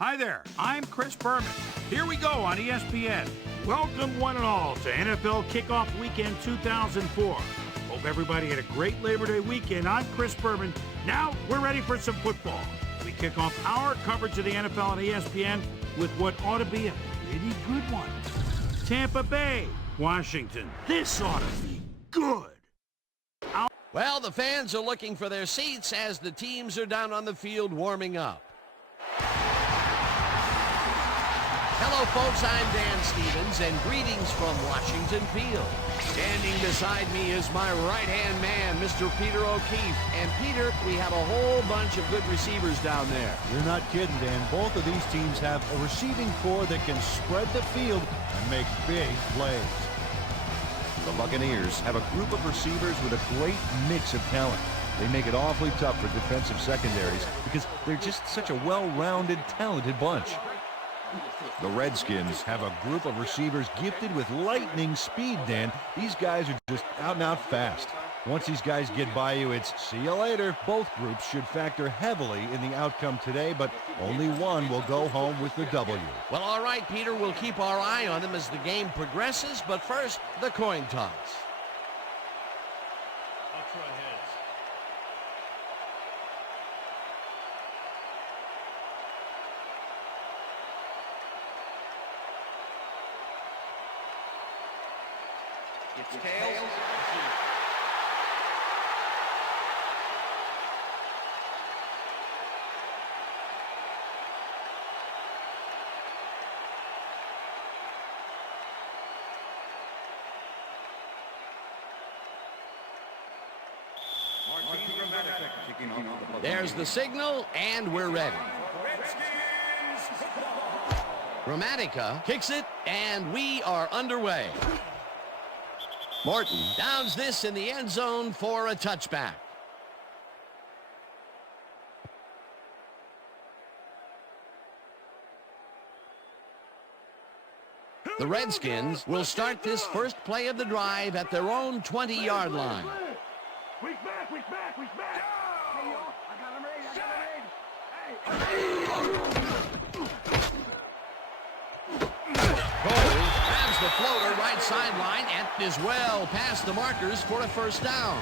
Hi there, I'm Chris Berman. Here we go on ESPN. Welcome one and all to NFL Kickoff Weekend 2004. Hope everybody had a great Labor Day weekend. I'm Chris Berman. Now we're ready for some football. We kick off our coverage of the NFL on ESPN with what ought to be a pretty good one. Tampa Bay, Washington. This ought to be good. Well, the fans are looking for their seats as the teams are down on the field warming up. Hello, folks. I'm Dan Stevens, and greetings from Washington Field. Standing beside me is my right-hand man, Mr. Peter O'Keefe. And, Peter, we have a whole bunch of good receivers down there. You're not kidding, Dan. Both of these teams have a receiving core that can spread the field and make big plays. The Buccaneers have a group of receivers with a great mix of talent. They make it awfully tough for defensive secondaries because they're just such a well-rounded, talented bunch. The Redskins have a group of receivers gifted with lightning speed, Dan. These guys are just out and out fast. Once these guys get by you, it's see you later. Both groups should factor heavily in the outcome today, but only one will go home with the W. Well, all right, Peter, we'll keep our eye on them as the game progresses, but first, the coin toss. I'll try heads. It's tails. There's the signal, and we're ready. Grammatica kicks it, and we are underway. Morton downs this in the end zone for a touchback. The Redskins will start this first play of the drive at their own 20-yard line. Weak back, weak back, weak back. Hey, yo, I got him ready, Cole grabs the floater right sideline and is well past the markers for a first down.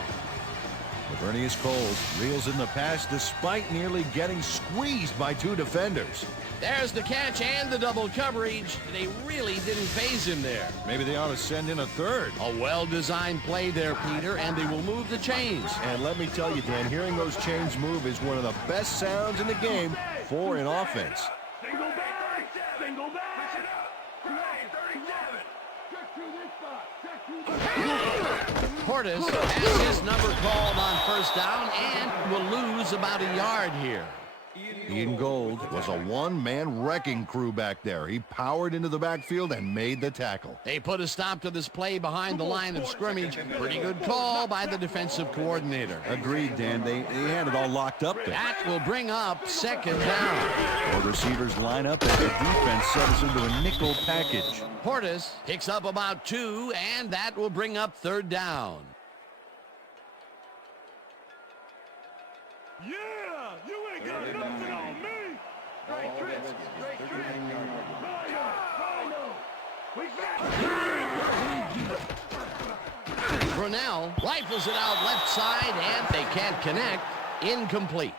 Lavernius Coles reels in the pass despite nearly getting squeezed by two defenders. There's the catch and the double coverage. They really didn't phase him there. Maybe they ought to send in a third. A well-designed play there, Peter, and they will move the chains. And let me tell you, Dan, hearing those chains move is one of the best sounds in the game for an offense. Single back, single back. 37. Check through this spot. Check through this. Portis has his number called on first down and will lose about a yard here. Ian Gold was a one-man wrecking crew back there. He powered into the backfield and made the tackle. They put a stop to this play behind the line of scrimmage. Pretty good call by the defensive coordinator. Agreed, Dan. They had it all locked up there. That will bring up second down. The receivers line up as the defense settles into a nickel package. Portis picks up about 2, and that will bring up third down. Yeah, you ain't got nothing on me. Straight trip, straight trip. Rhino, weak back. Brunell rifles it out left side, and they can't connect. Incomplete.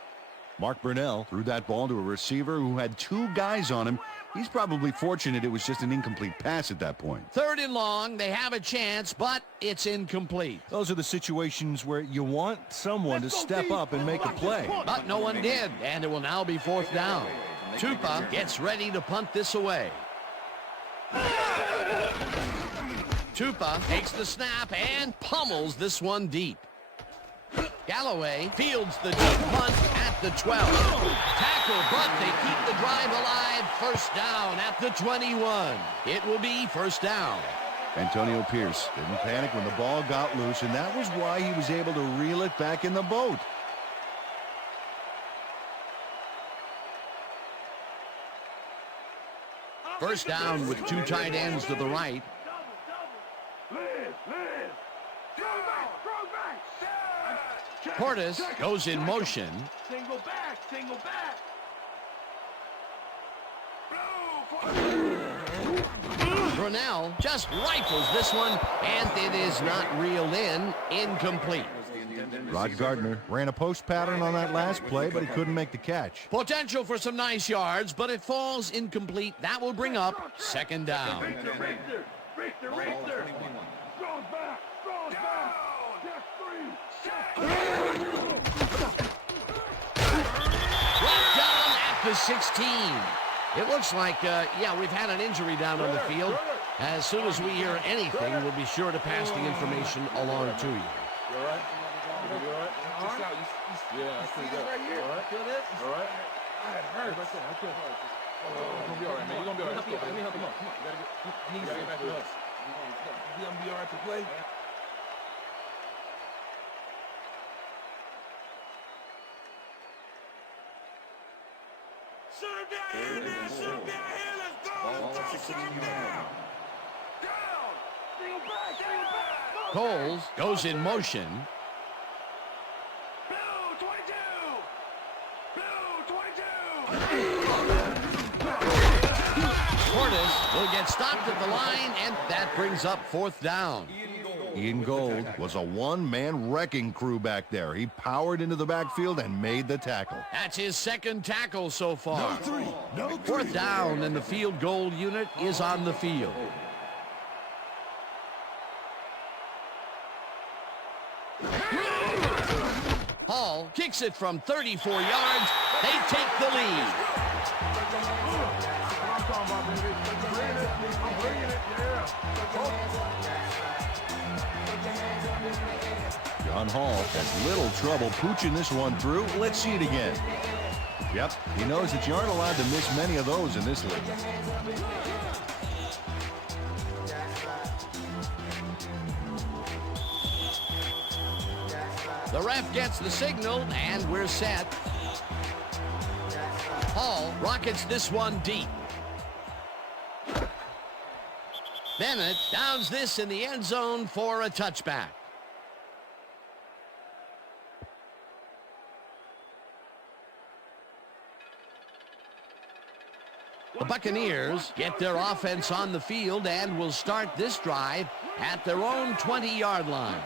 Mark Brunell threw that ball to a receiver who had two guys on him. He's probably fortunate it was just an incomplete pass at that point. Third and long, they have a chance, but it's incomplete. Those are the situations where you want someone to step up and make a play. But no one did, and it will now be fourth down. Tupa gets ready to punt this away. Tupa takes the snap and pummels this one deep. Galloway fields the deep punt at the 12. Tackle, but they keep the drive alive. First down at the 21. It will be first down. Antonio Pierce didn't panic when the ball got loose, and that was why he was able to reel it back in the boat. First down with two tight ends to the right. Portis goes in motion. Single back, single back. Brunell just rifles this one, and it is not reeled in. Incomplete. Rod Gardner ran a post pattern on that last play, but he couldn't make the catch. Potential for some nice yards, but it falls incomplete. That will bring up second down. Brought down at the 16. It looks like, yeah, we've had an injury down on the field. As soon as we hear anything, we'll be sure to pass the information along to you. You all right? You all right? Yeah, I see that. Right here. All right. Feel this? All right. It hurts. Right there. Right there. You're going to be all right, man. You're going to be all right. Let me help him up. Come on. You got to get back to us. You going to be all right to play? Shoot him down here, man. Shoot him down here. Let's go. Shoot him down. Down. Bring him back. Bring him back. Coles goes in motion. Portis will get stopped at the line, and that brings up fourth down. Ian Gold was a one-man wrecking crew back there. He powered into the backfield and made the tackle. That's his second tackle so far. No three. Fourth down, and the field goal unit is on the field. Hall kicks it from 34 yards. They take the lead. John Hall has little trouble pooching this one through. Let's see it again. Yep, he knows that you aren't allowed to miss many of those in this league. The ref gets the signal, and we're set. Hall rockets this one deep. Bennett downs this in the end zone for a touchback. The Buccaneers get their offense on the field and will start this drive at their own 20-yard line.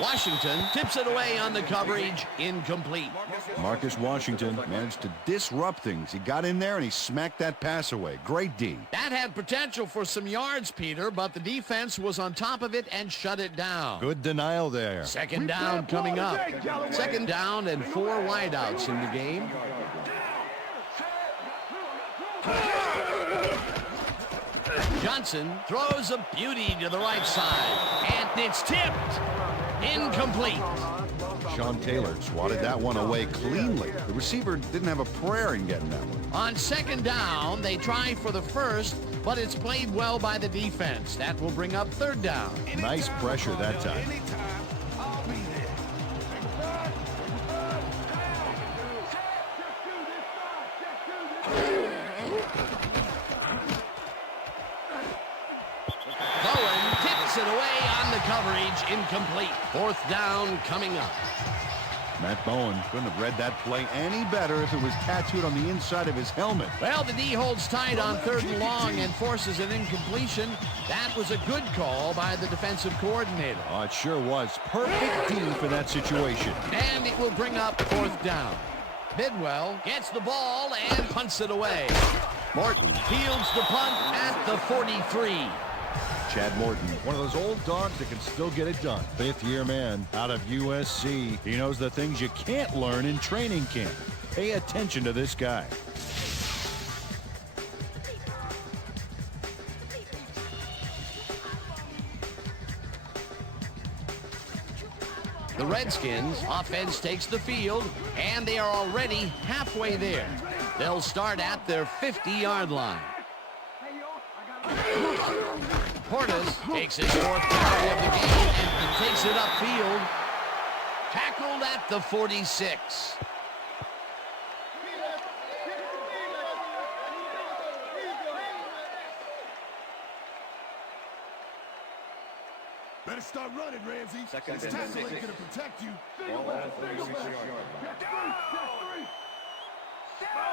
Washington tips it away on the coverage, incomplete. Marcus Washington managed to disrupt things. He got in there and he smacked that pass away. Great D. That had potential for some yards, Peter, but the defense was on top of it and shut it down. Good denial there. Second down coming up. Second down and 4 wideouts in the game. Johnson throws a beauty to the right side, and it's tipped. Incomplete. Sean Taylor swatted that one away cleanly. The receiver didn't have a prayer in getting that one. On second down, they try for the first, but it's played well by the defense. That will bring up third down. Nice pressure that time. It away on the coverage, incomplete. Fourth down coming up. Matt Bowen couldn't have read that play any better if it was tattooed on the inside of his helmet. Well, the D holds tight on third and long and forces an incompletion. That was a good call by the defensive coordinator. Oh, it sure was. Perfect D for that situation. And it will bring up fourth down. Bidwell gets the ball and punts it away. Morton fields the punt at the 43. Chad Morton, one of those old dogs that can still get it done. Fifth-year man out of USC. He knows the things you can't learn in training camp. Pay attention to this guy. The Redskins offense takes the field, and they are already halfway there. They'll start at their 50-yard line. Portis takes his fourth carry of the game and takes it upfield. Tackled at the 46. Better start running, Ramsey. This tackle ain't gonna protect you.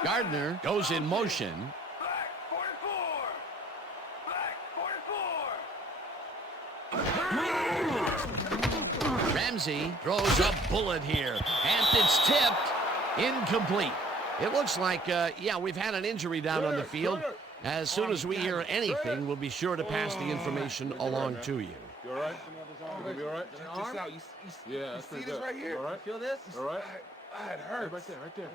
Gardner goes in motion. Ramsey throws a bullet here, and it's tipped. Incomplete. It looks like, yeah, we've had an injury down on the field. As soon as we hear anything, we'll be sure to pass the information along to you. You all right? You gonna be all right? Just out. Yeah, you see this right here? All right? Feel this? All right? It hurts. Right there, right there.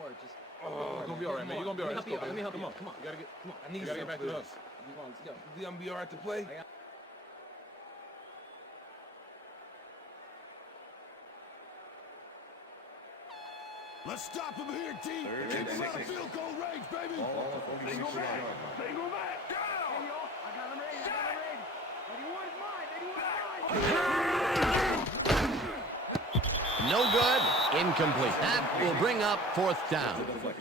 Oh, You're gonna be all right, man. You're gonna be all right. Let's go, Let me help baby. you. Come on. You gotta get, Come on. I need you gotta get back to this. us. You think I'm gonna be all right to play? Let's stop him here, team. Keep him out of field goal range, baby. They go back. They go back. Go! Hey, yo, I got him ready. I got him ready. 81 is mine. 81 is mine. No good. Incomplete. That will bring up fourth down. Yo, play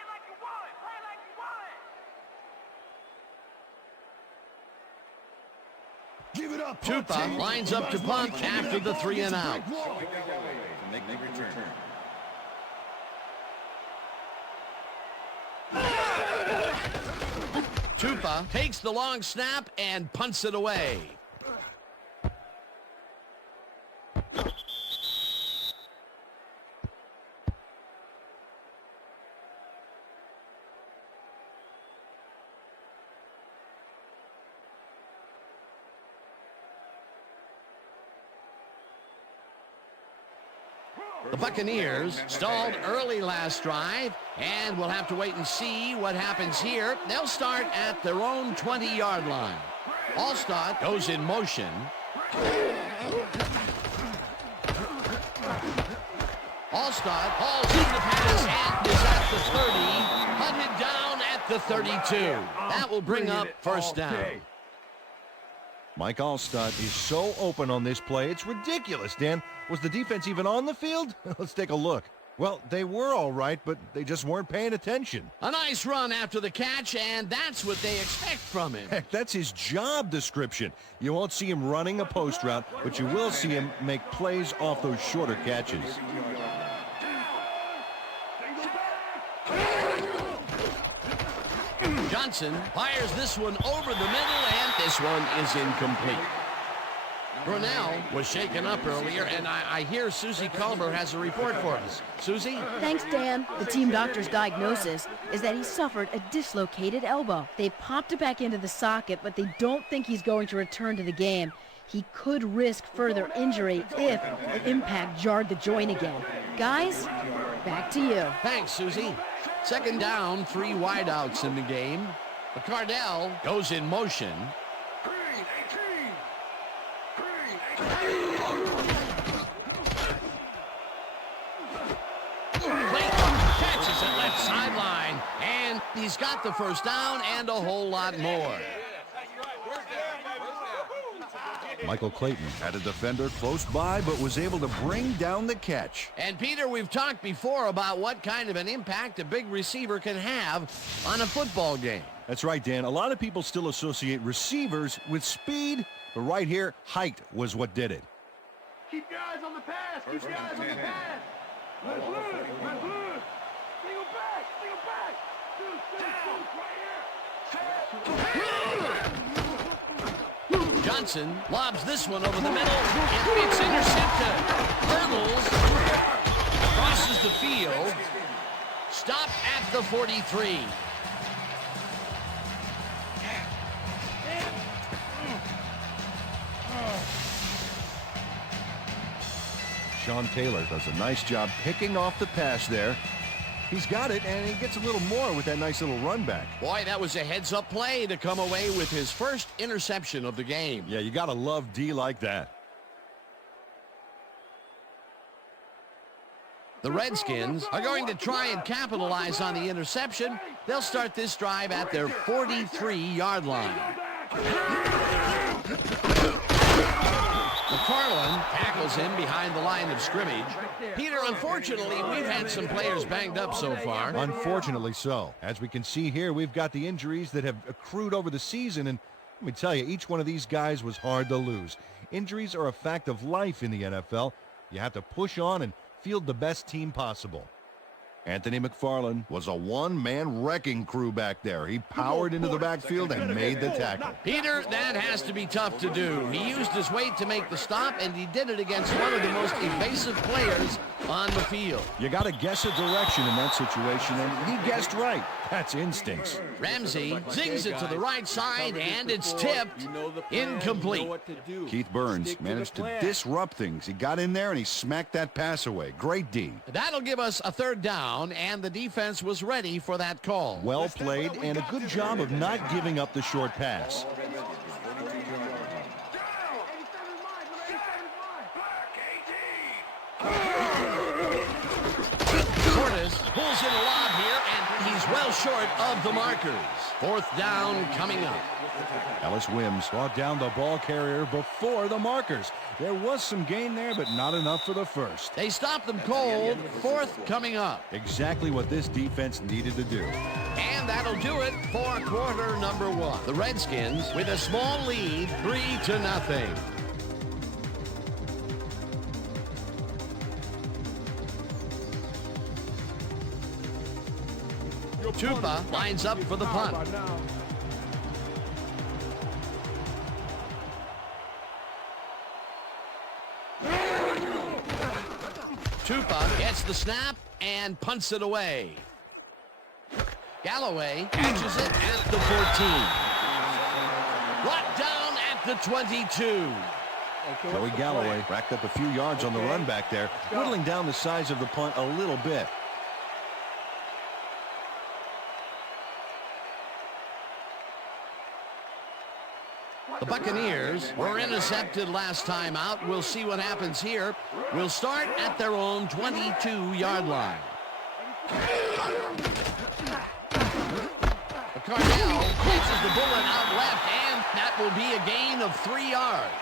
it like you want it. Play it like you want it. Give it up, Tupa lines up to punt after the 3 and out. Make return. Tupa takes the long snap and punts it away. The Buccaneers stalled early last drive, and we'll have to wait and see what happens here. They'll start at their own 20-yard line. Allstott goes in motion. Allstott hauls in the pass and is at the 30, hunted down at the 32. That will bring up first down. Mike Allstott is so open on this play, it's ridiculous, Dan. Was the defense even on the field? Let's take a look. Well, they were all right, but they just weren't paying attention. A nice run after the catch, and that's what they expect from him. Heck, that's his job description. You won't see him running a post route, but you will see him make plays off those shorter catches. Johnson fires this one over the middle, and this one is incomplete. Brunell was shaken up earlier, and I hear Susie Culver has a report for us. Susie? Thanks, Dan. The team doctor's diagnosis is that he suffered a dislocated elbow. They popped it back into the socket, but they don't think he's going to return to the game. He could risk further injury if an impact jarred the joint again. Guys, back to you. Thanks, Susie. Second down, 3 wideouts in the game. McCardell goes in motion. Clayton catches it left sideline, and he's got the first down and a whole lot more. Michael Clayton had a defender close by, but was able to bring down the catch. And Peter, we've talked before about what kind of an impact a big receiver can have on a football game. That's right, Dan. A lot of people still associate receivers with speed, but right here, height was what did it. Keep your eyes on the pass. Keep your eyes on the pass. Let's loose. Let's loose. Single back. Single back. Right here. Johnson lobs this one over the middle, and it's intercepted. Hurdles, crosses the field, stop at the 43. Sean Taylor does a nice job picking off the pass there. He's got it, and he gets a little more with that nice little run back. Boy, that was a heads-up play to come away with his first interception of the game. Yeah, you got to love D like that. The Redskins are going to try and capitalize on the interception. They'll start this drive at their 43-yard line. McFarland tackles him behind the line of scrimmage. Peter, unfortunately, we've had some players banged up so far. Unfortunately so. As we can see here, we've got the injuries that have accrued over the season, and let me tell you, each one of these guys was hard to lose. Injuries are a fact of life in the NFL. You have to push on and field the best team possible. Anthony McFarland was a one-man wrecking crew back there. He powered into the backfield and made the tackle. Peter, that has to be tough to do. He used his weight to make the stop, and he did it against one of the most evasive players on the field. You got to guess a direction in that situation, and he guessed right. That's instincts. Ramsey zings it to the right side, and it's tipped. Incomplete. Keith Burns managed to disrupt things. He got in there, and he smacked that pass away. Great D. That'll give us a third down, and the defense was ready for that call. Well played, and a good job of not giving up the short pass. Pulls in a lob here, and he's well short of the markers. Fourth down coming up. Ellis Wims brought down the ball carrier before the markers. There was some gain there, but not enough for the first. They stopped them cold. Fourth coming up. Exactly what this defense needed to do. And that'll do it for quarter number one. The Redskins with a small lead, 3-0. Tupa lines up for the punt. Tupa gets the snap and punts it away. Galloway catches it at the 14. Brought down at the 22. Joey Galloway racked up a few yards on the run back there, whittling down the size of the punt a little bit. The Buccaneers were intercepted last time out. We'll see what happens here. We'll start at their own 22-yard line. Cardell catches the bullet out left, and that will be a gain of 3 yards.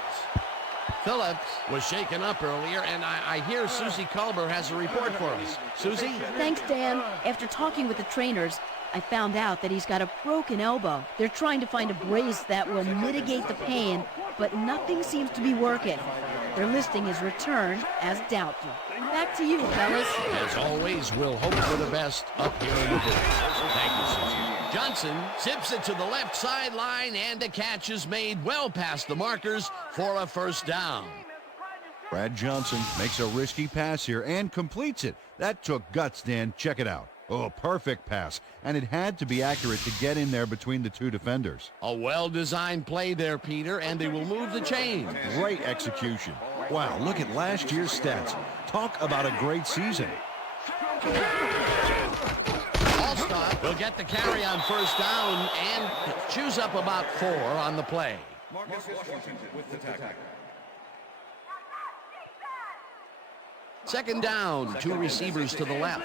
Phillips was shaken up earlier, and I hear Susie Culber has a report for us. Susie? Thanks, Dan. After talking with the trainers, I found out that he's got a broken elbow. They're trying to find a brace that will mitigate the pain, but nothing seems to be working. They're listing his return as doubtful. Back to you, fellas. As always, we'll hope for the best up here in the booth. Thank you, Susie. Johnson zips it to the left sideline, and a catch is made well past the markers for a first down. Brad Johnson makes a risky pass here and completes it. That took guts, Dan. Check it out. Oh, perfect pass. And it had to be accurate to get in there between the two defenders. A well-designed play there, Peter, and they will move the chain. Great execution. Wow, look at last year's stats. Talk about a great season. Allstott will get the carry on first down and chews up about 4 on the play. Second down, 2 receivers to the left.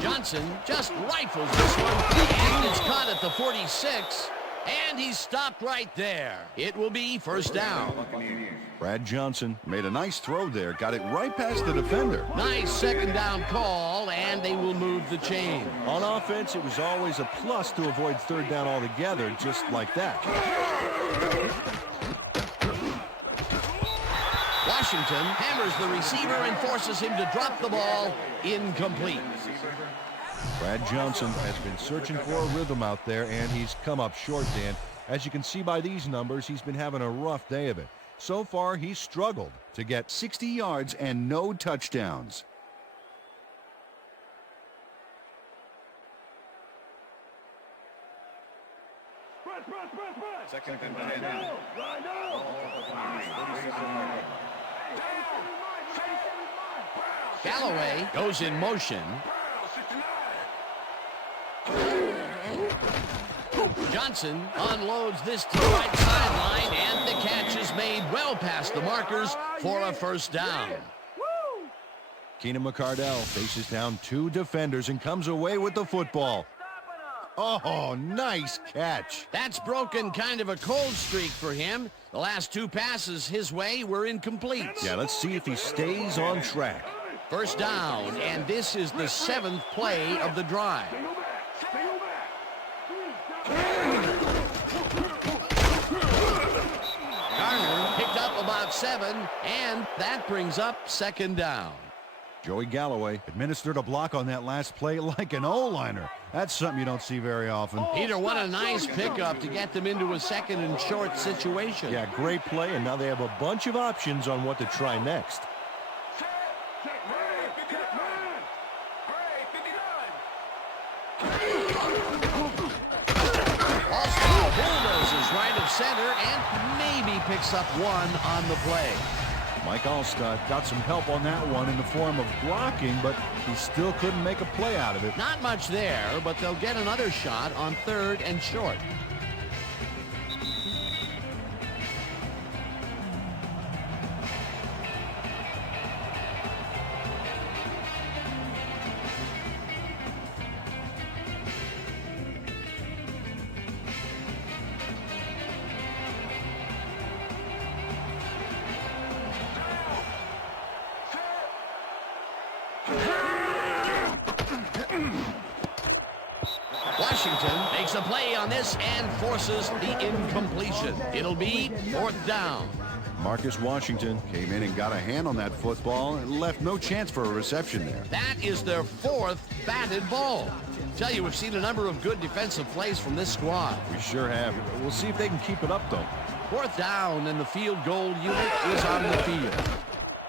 Johnson just rifles this one, and it's caught at the 46, and he's stopped right there. It will be first down. Brad Johnson made a nice throw there, got it right past the defender. Nice second down call, and they will move the chain. On offense, it was always a plus to avoid third down altogether, just like that. Washington hammers the receiver and forces him to drop the ball. Incomplete. Brad Johnson has been searching for a rhythm out there, and he's come up short, Dan. As you can see by these numbers, he's been having a rough day of it. So far, he's struggled to get 60 yards and no touchdowns. Second and 10. Galloway goes in motion. Johnson unloads this to the right sideline, and the catch is made well past the markers for a first down. Keenan McCardell faces down 2 defenders and comes away with the football. Oh, nice catch. That's broken kind of a cold streak for him. The last 2 passes his way were incomplete. Yeah, let's see if he stays on track. First down, and this is the 7th play of the drive. about 7, and that brings up second down. Joey Galloway administered a block on that last play like an O-liner. That's something you don't see very often. Peter, what a nice pickup to get them into a second and short situation. Yeah, great play, and now they have a bunch of options on what to try next. All-star bulldozes right of center and maybe picks up 1 on the play. Mike Allstott got some help on that one in the form of blocking, but he still couldn't make a play out of it. Not much there, but they'll get another shot on 3rd and short. Washington makes a play on this and forces the incompletion. It'll be 4th down. Marcus Washington came in and got a hand on that football and left no chance for a reception there. That is their 4th batted ball. Tell you, we've seen a number of good defensive plays from this squad. We sure have. We'll see if they can keep it up, though. 4th down, and the field goal unit is on the field.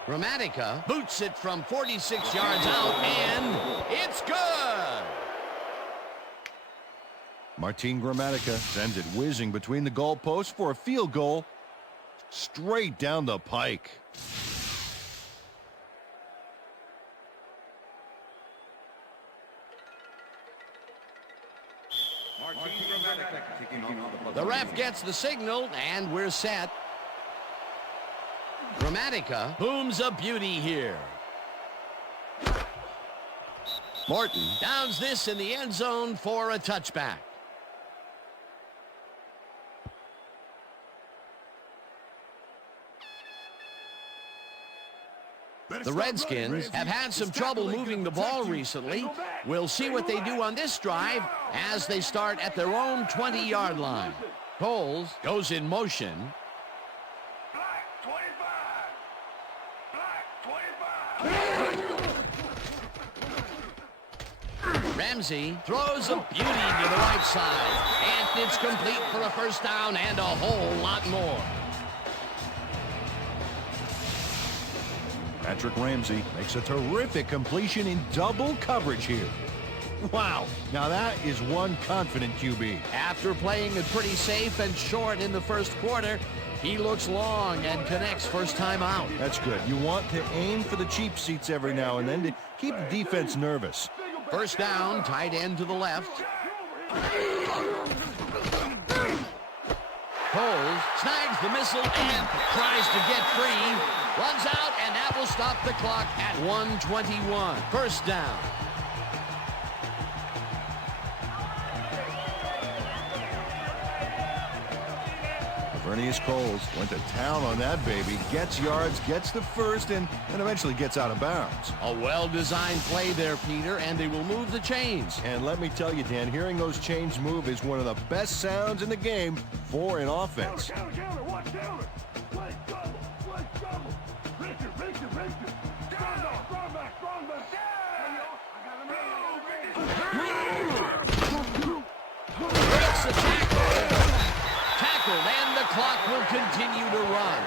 Gramatica boots it from 46 yards out, and it's good. Martin Gramatica sends it whizzing between the goalposts for a field goal straight down the pike. The ref gets the signal, and we're set. Gramatica booms a beauty here. Morton downs this in the end zone for a touchback. The Redskins have had some trouble moving the ball recently. We'll see what they do on this drive as they start at their own 20-yard line. Coles goes in motion. Ramsey throws a beauty to the right side, and it's complete for a first down and a whole lot more. Patrick Ramsey makes a terrific completion in double coverage here. Wow, now that is one confident QB. After playing it pretty safe and short in the first quarter, he looks long and connects first time out. That's good. You want to aim for the cheap seats every now and then to keep the defense nervous. First down, tight end to the left. Coles snags the missile and tries to get free. Runs out, and that will stop the clock at 1:21. First down. Vernius Coles went to town on that baby. Gets yards, gets the first, and eventually gets out of bounds. A well-designed play there, Peter, and they will move the chains. And let me tell you, Dan, hearing those chains move is one of the best sounds in the game for an offense. Breaks the tackle. Tackled, and the clock will continue to run.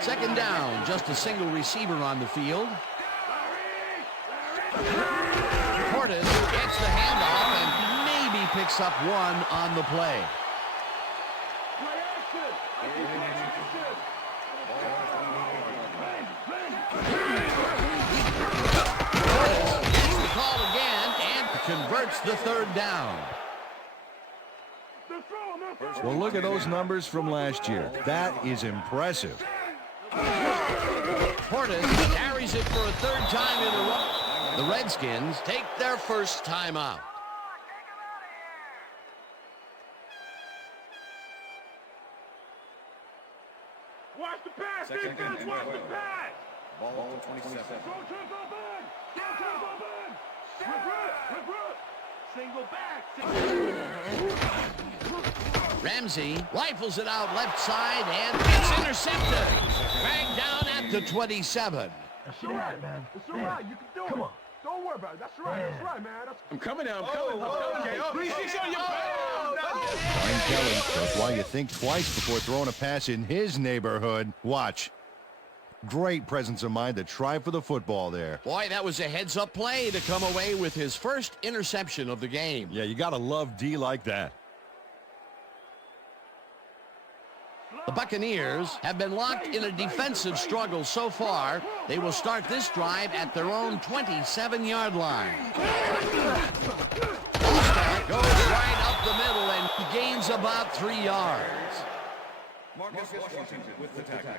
Second down, just a single receiver on the field. Portis gets the handoff and maybe picks up 1 on the play. Gets the call again and converts the third down. Well, look at those numbers from last year. That is impressive. Portis carries it for a third time in a row. The Redskins take their first time out. Watch the pass, defense, watch the pass. Ball 27. Go, open. Go, open. Recruit. Single back. Ramsey rifles it out left side, and it's intercepted. Dragged down at the 27. That's all right, man. It's all right. You can do it. Come on. Don't worry about it. That's right. That's right, man. I'm coming now. I'm coming. Okay. Brian Kelly, that's why you think twice before throwing a pass in his neighborhood. Watch. Great presence of mind to try for the football there. Boy, that was a heads-up play to come away with his first interception of the game. Yeah, you got to love D like that. The Buccaneers have been locked in a defensive struggle so far. They will start this drive at their own 27-yard line. Goes right up the middle and gains about 3 yards. Marcus Washington with the tackle.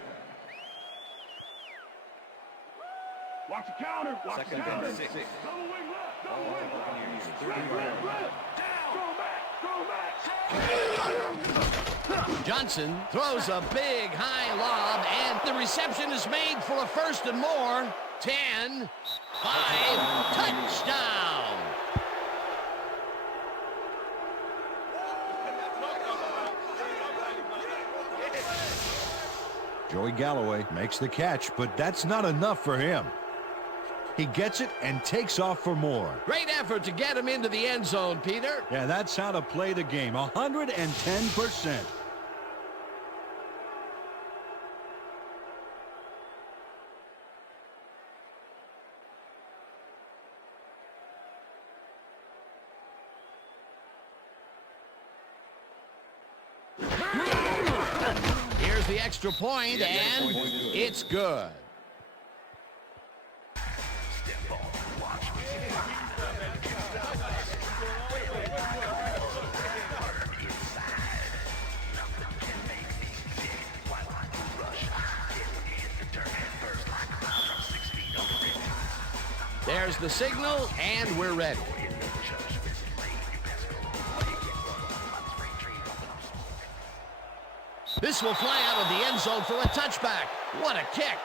Watch the counter. Watch the Second counter. and 6. Double wing left. Double wing left. Buccaneers, 30 Left, yards. left. Down. Go back. Johnson throws a big high lob, and the reception is made for a first and more. 10, 5, touchdown. Joey Galloway makes the catch, but that's not enough for him. He gets it and takes off for more. Great effort to get him into the end zone, Peter. Yeah, that's how to play the game. 110%. Here's the extra point, and it's good. There's the signal, and we're ready. This will fly out of the end zone for a touchback. What a kick.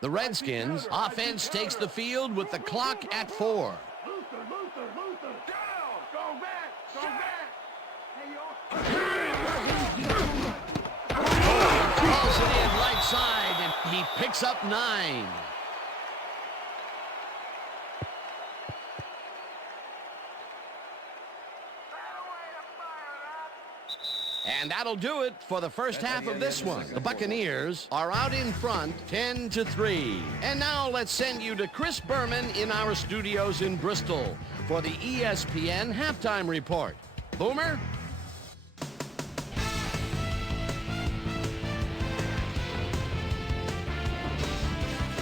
The Redskins offense takes the field with the clock at 4. Luther, down. Go back. Go back. Hey, Calls it in right side, and he picks up 9. And that'll do it for the first half of this one. The Buccaneers are out in front 10-3. And now let's send you to Chris Berman in our studios in Bristol for the ESPN Halftime Report. Boomer?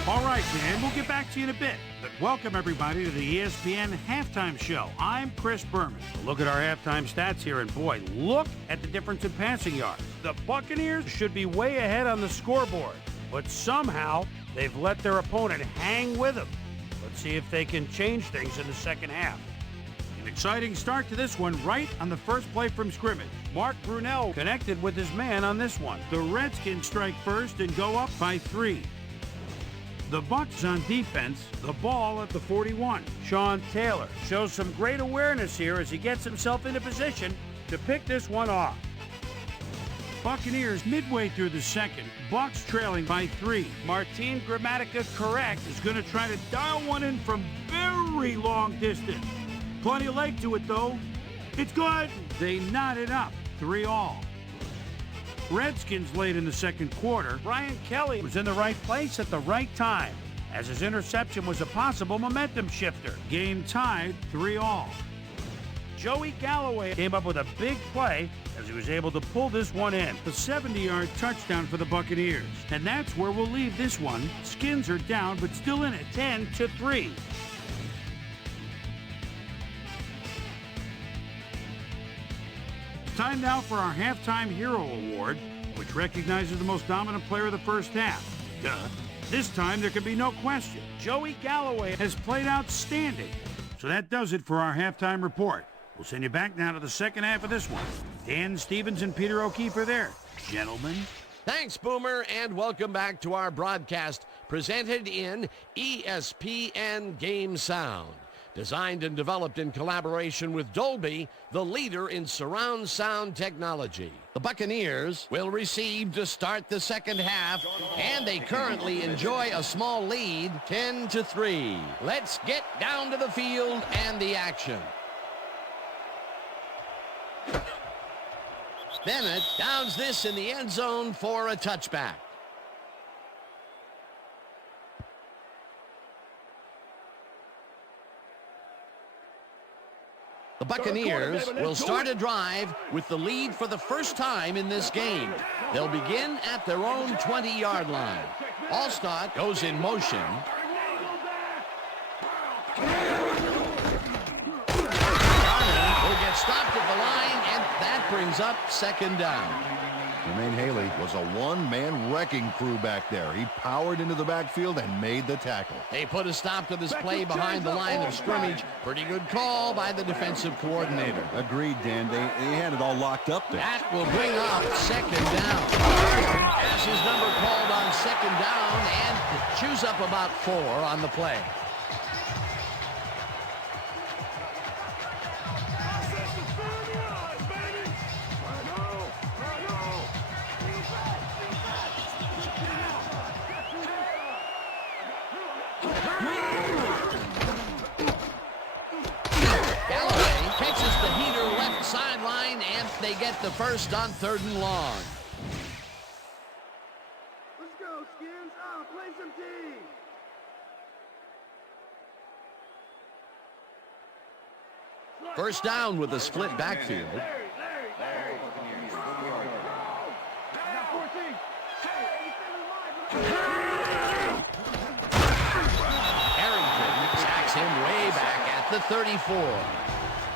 All right, Dan, we'll get back to you in a bit. But welcome, everybody, to the ESPN Halftime Show. I'm Chris Berman. Look at our halftime stats here, and boy, look at the difference in passing yards. The Buccaneers should be way ahead on the scoreboard, but somehow they've let their opponent hang with them. Let's see if they can change things in the second half. An exciting start to this one right on the first play from scrimmage. Mark Brunell connected with his man on this one. The Redskins strike first and go up by 3. The Bucs on defense, the ball at the 41. Sean Taylor shows some great awareness here as he gets himself into position to pick this one off. Buccaneers midway through the second, Bucs trailing by 3. Martin Gramatica correct is going to try to dial one in from very long distance. Plenty of leg to it though. It's good. They knot it up, 3-all. Redskins late in the second quarter. Brian Kelly was in the right place at the right time, as his interception was a possible momentum shifter. Game tied 3-all. Joey Galloway came up with a big play as he was able to pull this one in. The 70-yard touchdown for the Buccaneers. And that's where we'll leave this one. Skins are down, but still in it, 10-3. Time now for our Halftime Hero Award, which recognizes the most dominant player of the first half. Duh. This time there can be no question. Joey Galloway has played outstanding. So that does it for our halftime report. We'll send you back now to the second half of this one. Dan Stevens and Peter O'Keefe are there. Gentlemen. Thanks, Boomer, and welcome back to our broadcast presented in ESPN Game Sound. Designed and developed in collaboration with Dolby, the leader in surround sound technology. The Buccaneers will receive to start the second half, and they currently enjoy a small lead, 10-3. Let's get down to the field and the action. Bennett downs this in the end zone for a touchback. The Buccaneers will start a drive with the lead for the first time in this game. They'll begin at their own 20-yard line. Allstott goes in motion. Will get stopped at the line, and that brings up second down. Jermaine Haley was a one-man wrecking crew back there. He powered into the backfield and made the tackle. They put a stop to this play behind the line of scrimmage. Pretty good call by the defensive coordinator. Agreed, Dan. They had it all locked up there. That will bring up second down. Has his number called on second down and chews up about 4 on the play. They get the first on 3rd and long. Let's go, Skins. Play some team. First down with a split backfield. Harrington sacks him way back at the 34.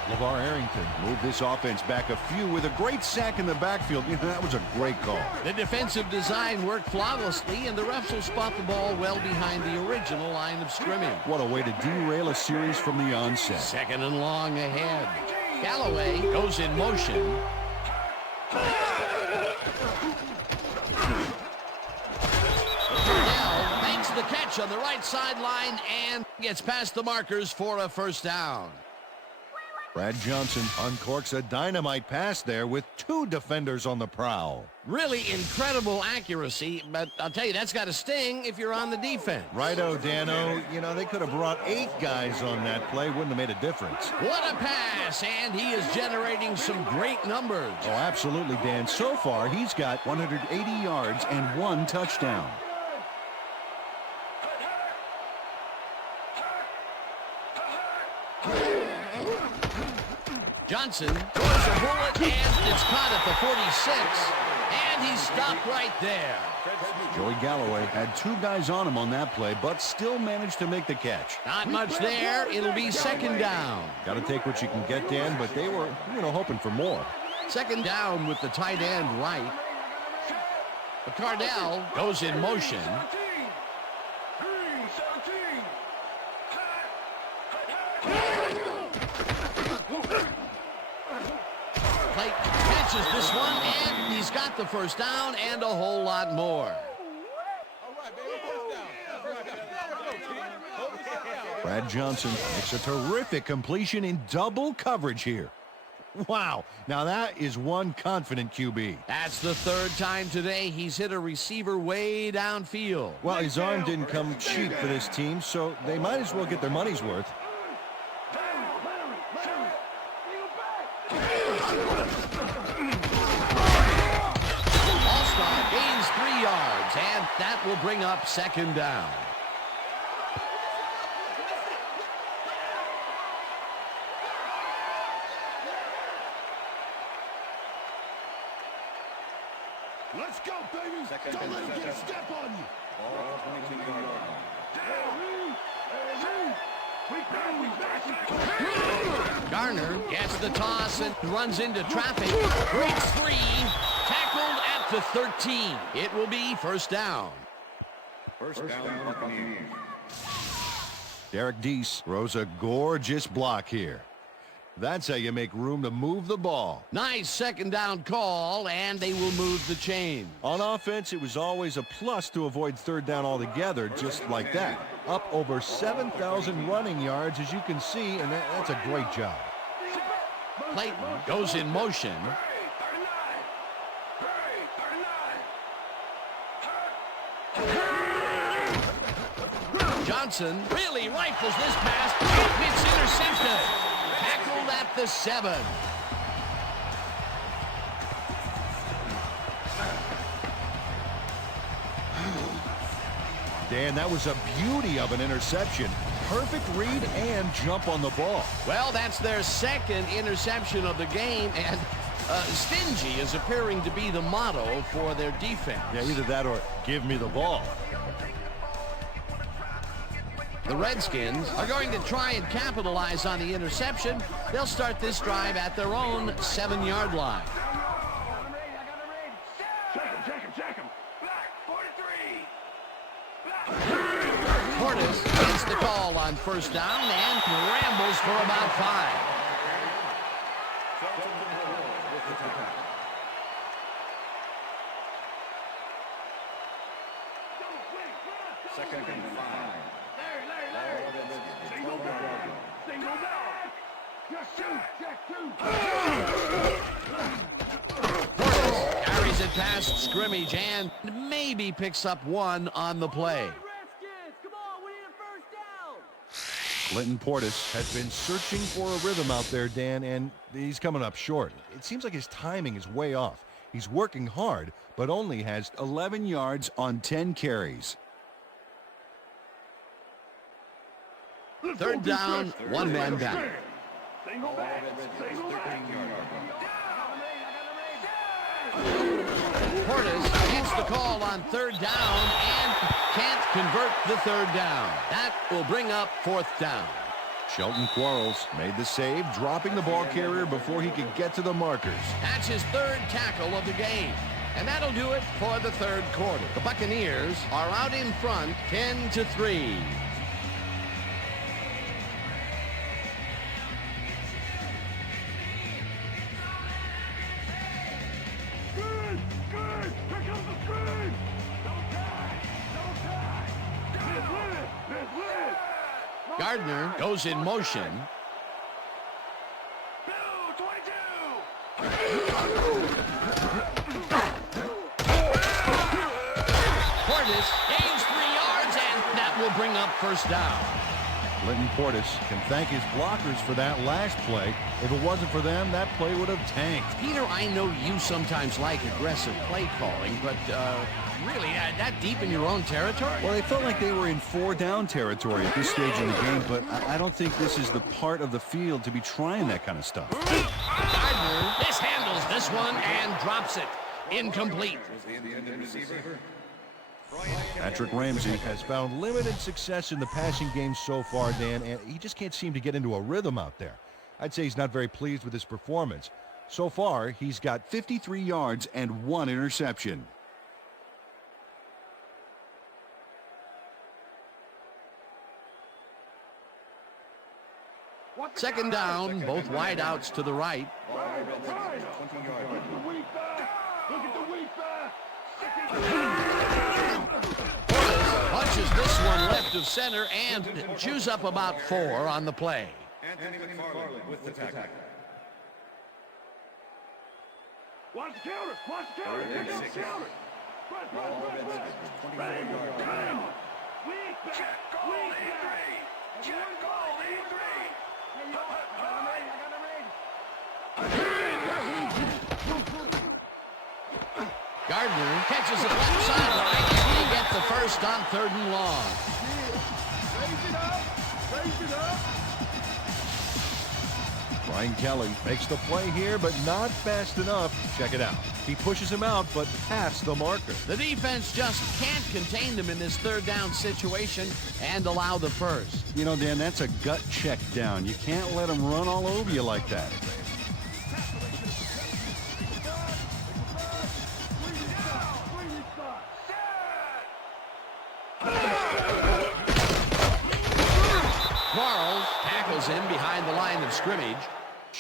LeVar Arrington moved this offense back a few with a great sack in the backfield. That was a great call. The defensive design worked flawlessly, and the refs will spot the ball well behind the original line of scrimmage. What a way to derail a series from the onset. 2nd and long ahead. Galloway goes in motion. Cordell makes the catch on the right sideline and gets past the markers for a first down. Brad Johnson uncorks a dynamite pass there with 2 defenders on the prowl. Really incredible accuracy, but I'll tell you, that's got to sting if you're on the defense. Righto, Dano. They could have brought 8 guys on that play. Wouldn't have made a difference. What a pass, and he is generating some great numbers. Oh, absolutely, Dan. So far, he's got 180 yards and 1 touchdown. Johnson throws a bullet, and it's caught at the 46, and he's stopped right there. Joey Galloway had 2 guys on him on that play, but still managed to make the catch. Not much there. It'll be second down. Got to take what you can get, Dan, but they were, hoping for more. Second down with the tight end right. Cardell goes in motion. Blake catches this one, and he's got the first down and a whole lot more. Brad Johnson makes a terrific completion in double coverage here. Wow, now that is one confident QB. That's the 3rd time today he's hit a receiver way downfield. Well, his arm didn't come cheap for this team, so they might as well get their money's worth. Allstott gains 3 yards, and that will bring up second down. Let's go, baby. Don't let him get a step on you. Ball 22-yard line. Garner gets the toss and runs into traffic. Breaks free. Tackled at the 13. It will be first down. First down, Buccaneers. Derek Deese throws a gorgeous block here. That's how you make room to move the ball. Nice second down call, and they will move the chain. On offense, it was always a plus to avoid third down altogether, just like that. Up over 7,000 running yards, as you can see, and that's a great job. Clayton goes in motion. Johnson really rifles this pass. It's intercepted. Tackled at the 7. Dan, that was a beauty of an interception. Perfect read and jump on the ball. Well, that's their second interception of the game, and stingy is appearing to be the motto for their defense. Yeah, either that or give me the ball. The Redskins are going to try and capitalize on the interception. They'll start this drive at their own 7-yard line. Check him. Black, 43. Portis gets the call on first down and rambles for about 5. Second and 5. Single back. Check two. Portis carries it past scrimmage and maybe picks up 1 on the play. Redskins, come on, we need a first down. Clinton Portis has been searching for a rhythm out there, Dan, and he's coming up short. It seems like his timing is way off. He's working hard, but only has 11 yards on 10 carries. Third down, 1 man down. Single back. Portis gets the call on third down and can't convert the third down. That will bring up 4th down. Shelton Quarles made the save, dropping the ball carrier before he could get to the markers. That's his 3rd tackle of the game. And that'll do it for the 3rd quarter. The Buccaneers are out in front 10-3. Good. Here comes the screen. Double tie. Let's win. Gardner goes in motion. Bill, 22. Portis gains 3 yards, and that will bring up first down. Clinton Portis can thank his blockers for that last play. If it wasn't for them, that play would have tanked. Peter, I know you sometimes like aggressive play calling, but really, that deep in your own territory? Well, they felt like they were in 4-down territory at this stage in the game, but I don't think this is the part of the field to be trying that kind of stuff. Gardner mishandles this one and drops it. Incomplete. Patrick Ramsey has found limited success in the passing game so far, Dan, and he just can't seem to get into a rhythm out there. I'd say he's not very pleased with his performance. So far, he's got 53 yards and 1 interception. Second down, both wideouts to the right. Look at the weak back. Portis punches this one left of center and chews up about 4 on the play. Anthony McFarland with the tackle. Watch the counter. Here comes the counter. Press. Weak back. Check goal, E3. Gardner catches it left sideline, and he gets the first on 3rd and long. Raise it up. Brian Kelly makes the play here, but not fast enough. Check it out. He pushes him out, but past the marker. The defense just can't contain them in this 3rd down situation and allow the first. You know, Dan, that's a gut check down. You can't let them run all over you like that. Quarles tackles him behind the line of scrimmage.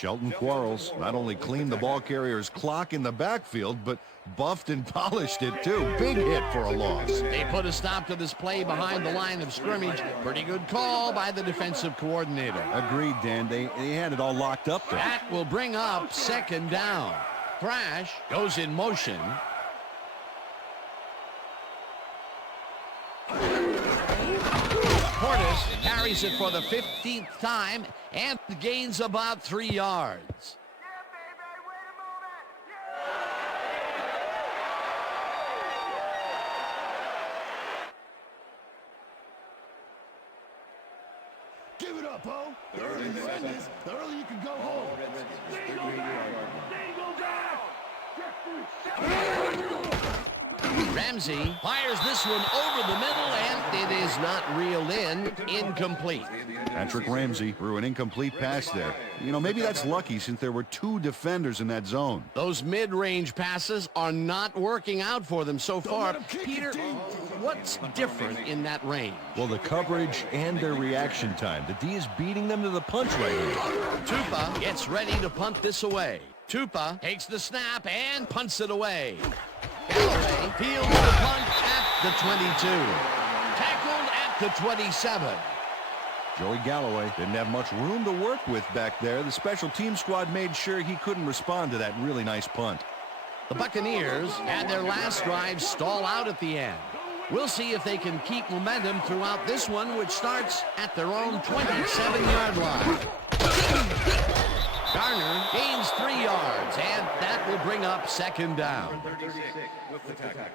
Shelton Quarles not only cleaned the ball carrier's clock in the backfield, but buffed and polished it too. Big hit for a loss. They put a stop to this play behind the line of scrimmage. Pretty good call by the defensive coordinator. Agreed, Dan. They had it all locked up there. That will bring up second down. Thrash goes in motion. Portis carries it for the 15th time and gains about 3 yards. Give it up, Bo. The earlier you end this, the earlier you can go home. Ramsey fires this one over the middle, and it is not reeled in. Incomplete. Patrick Ramsey threw an incomplete pass there. You know, maybe that's lucky since there were 2 defenders in that zone. Those mid-range passes are not working out for them so far. Peter, what's different in that range? Well, the coverage and their reaction time. The D is beating them to the punch right here. Tupa gets ready to punt this away. Tupa takes the snap and punts it away. Galloway fields the punt at the 22. Tackled at the 27. Joey Galloway didn't have much room to work with back there. The special team squad made sure he couldn't respond to that really nice punt. The Buccaneers had their last drive stall out at the end. We'll see if they can keep momentum throughout this one, which starts at their own 27-yard line. Garner gains 3 yards, and that will bring up second down. 36 with the tackle.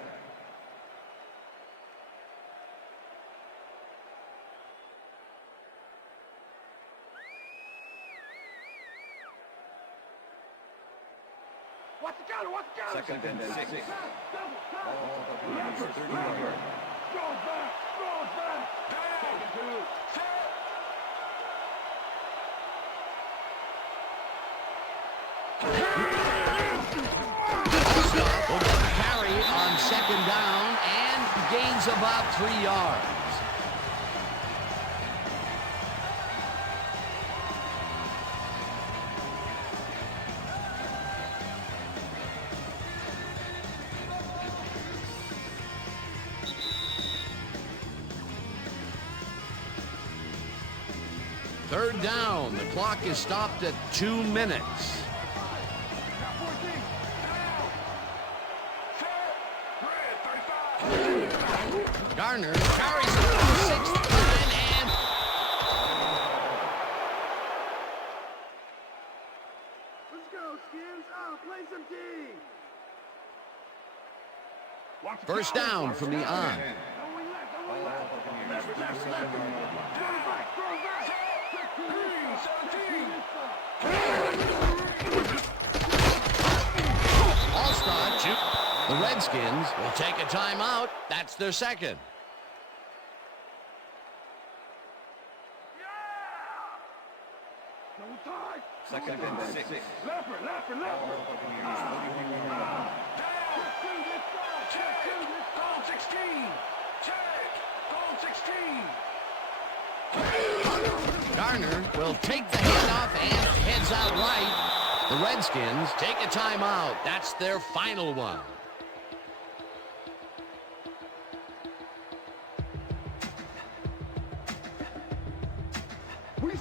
Watch the counter, watch the counter. Second and 6. All Buccaneers 30 yards. Goes back, goes back. Down. Will get the carry on second down and gains about 3 yards. Third down. The clock is stopped at 2 minutes. Garner carries it for the 6th time and... Let's go, Skins. Play some D. First down from the on. All-star shoot. The Redskins will take a timeout. That's their second. Second and 6. Leopard. All Buccaneers 31 yards. Call 16. Check. Call 16. Garner will take the handoff and heads out right. The Redskins take a timeout. That's their final one.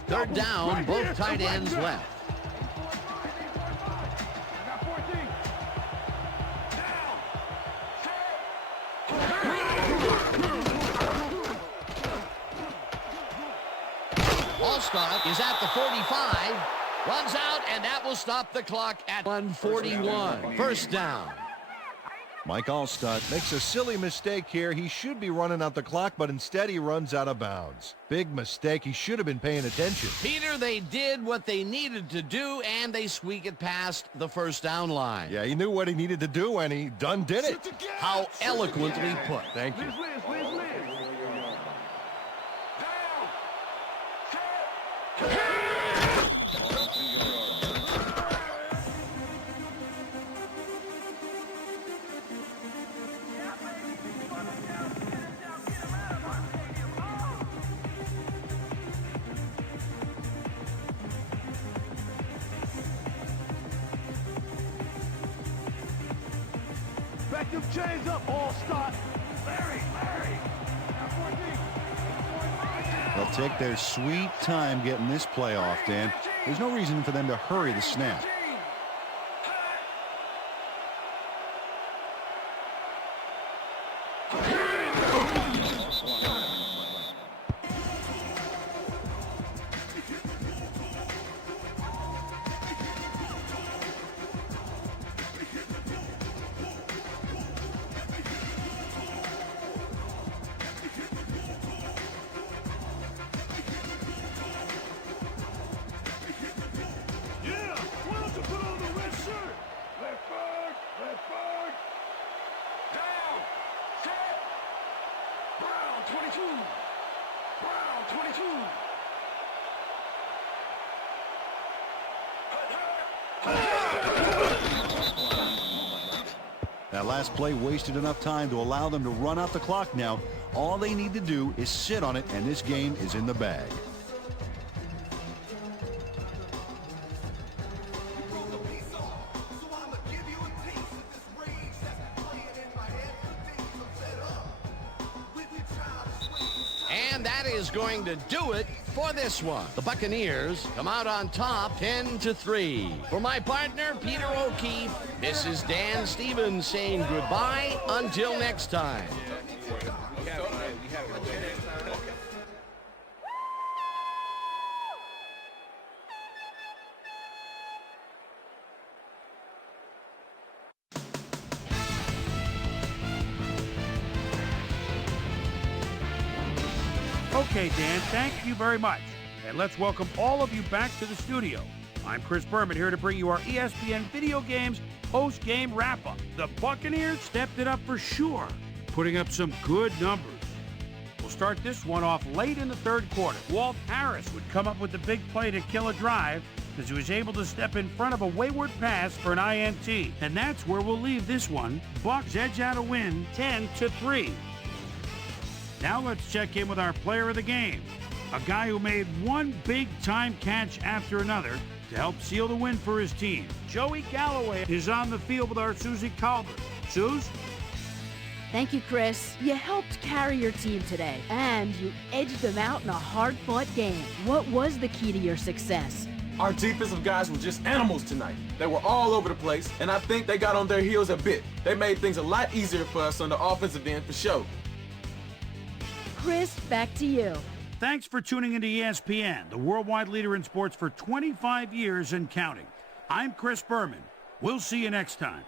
Third down, both tight ends left. Allstott is at the 45, runs out, and that will stop the clock at 1:41. First down. Mike Allstott makes a silly mistake here. He should be running out the clock, but instead he runs out of bounds. Big mistake. He should have been paying attention. Peter, they did what they needed to do, and they squeak it past the first down line. Yeah, he knew what he needed to do, and he done did it. How eloquently put. Thank you. Effective change up, all stop. Larry. They'll take their sweet time getting this play off, Dan. There's no reason for them to hurry the snap. That last play wasted enough time to allow them to run out the clock now. All they need to do is sit on it, and this game is in the bag. And that is going to do it for this one. The Buccaneers come out on top 10-3. For my partner, Peter O'Keefe, this is Dan Stevens saying goodbye until next time. Okay, Dan, thank you very much. And let's welcome all of you back to the studio. I'm Chris Berman here to bring you our ESPN Video Games post-game wrap-up. The Buccaneers stepped it up for sure, putting up some good numbers. We'll start this one off late in the third quarter. Walt Harris would come up with the big play to kill a drive because he was able to step in front of a wayward pass for an INT. And that's where we'll leave this one. Bucs edge out a win 10-3. Now let's check in with our player of the game, a guy who made one big-time catch after another to help seal the win for his team. Joey Galloway is on the field with our Susie Calvert. Suze? Thank you, Chris. You helped carry your team today, and you edged them out in a hard-fought game. What was the key to your success? Our defensive guys were just animals tonight. They were all over the place, and I think they got on their heels a bit. They made things a lot easier for us on the offensive end for sure. Chris, back to you. Thanks for tuning into ESPN, the worldwide leader in sports for 25 years and counting. I'm Chris Berman. We'll see you next time.